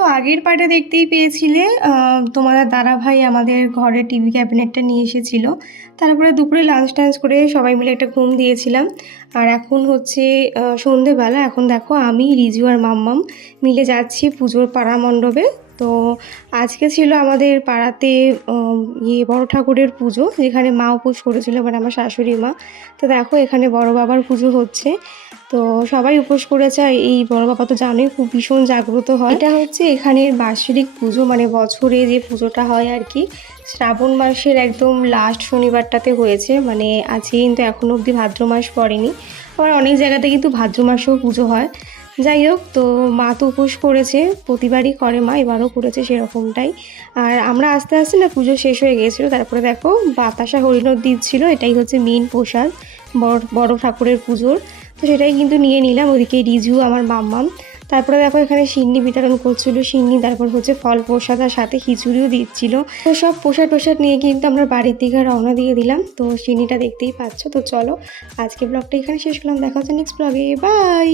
তো আগের পার্টে দেখতেই পেয়েছিলে তোমাদের দাদাভাই আমাদের ঘরে টিভি ক্যাবিনেটটা নিয়ে এসেছিল। তারপরে দুপুরে লাঞ্চ টাঞ্চ করে সবাই মিলে একটা ঘুম দিয়েছিলাম। আর এখন হচ্ছে সন্ধেবেলা। এখন দেখো আমি, রিজু আর মাম্মাম মিলে যাচ্ছি পুজোর পাড়া মণ্ডপে। তো আজকে ছিল আমাদের পাড়াতে বড় ঠাকুরের পুজো, যেখানে মা উপোস করেছিল, মানে আমার শাশুড়ি মা। তো দেখো এখানে বড় বাবার পুজো হচ্ছে। তো সবাই উপোস করেছে। আর এই বড় বাবা তো জানোই খুব ভীষণ জাগ্রত হয়। এটা হচ্ছে এখানের বার্ষিক পুজো, মানে বছরে যে পুজোটা হয় আর কি। শ্রাবণ মাসের একদম লাস্ট শনিবারটাতে হয়েছে, মানে আজকে কিন্তু এখনও অবধি ভাদ্র মাস পড়েনি। আবার অনেক জায়গাতে কিন্তু ভাদ্র মাসেও পুজো হয়। যাই হোক, তো মা তো উপোস করেছে, প্রতিবারই করে মা, এবারও করেছে সেরকমটাই। আর আমরা আস্তে আস্তে না পুজো শেষ হয়ে গিয়েছিলো। তারপরে দেখো বাতাসা হরিণর দিচ্ছিল, এটাই হচ্ছে মেন প্রসাদ বড় ঠাকুরের পুজোর। তো সেটাই কিন্তু নিয়ে নিলাম। ওদিকে রিজু, আমার মাম্মাম। তারপরে দেখো এখানে সিন্নি বিতরণ করছিল, সিন্নি, তারপর হচ্ছে ফল প্রসাদ আর সাথে খিচুড়িও দিচ্ছিল। তো সব প্রসাদ টোসাদ নিয়ে কিন্তু আমরা বাড়ির দিকে রওনা দিয়ে দিলাম। তো সিন্নিটা দেখতেই পাচ্ছ। তো চলো আজকে ব্লগটা এখানে শেষ করলাম, দেখা হচ্ছে নেক্সট ব্লগে, বাই।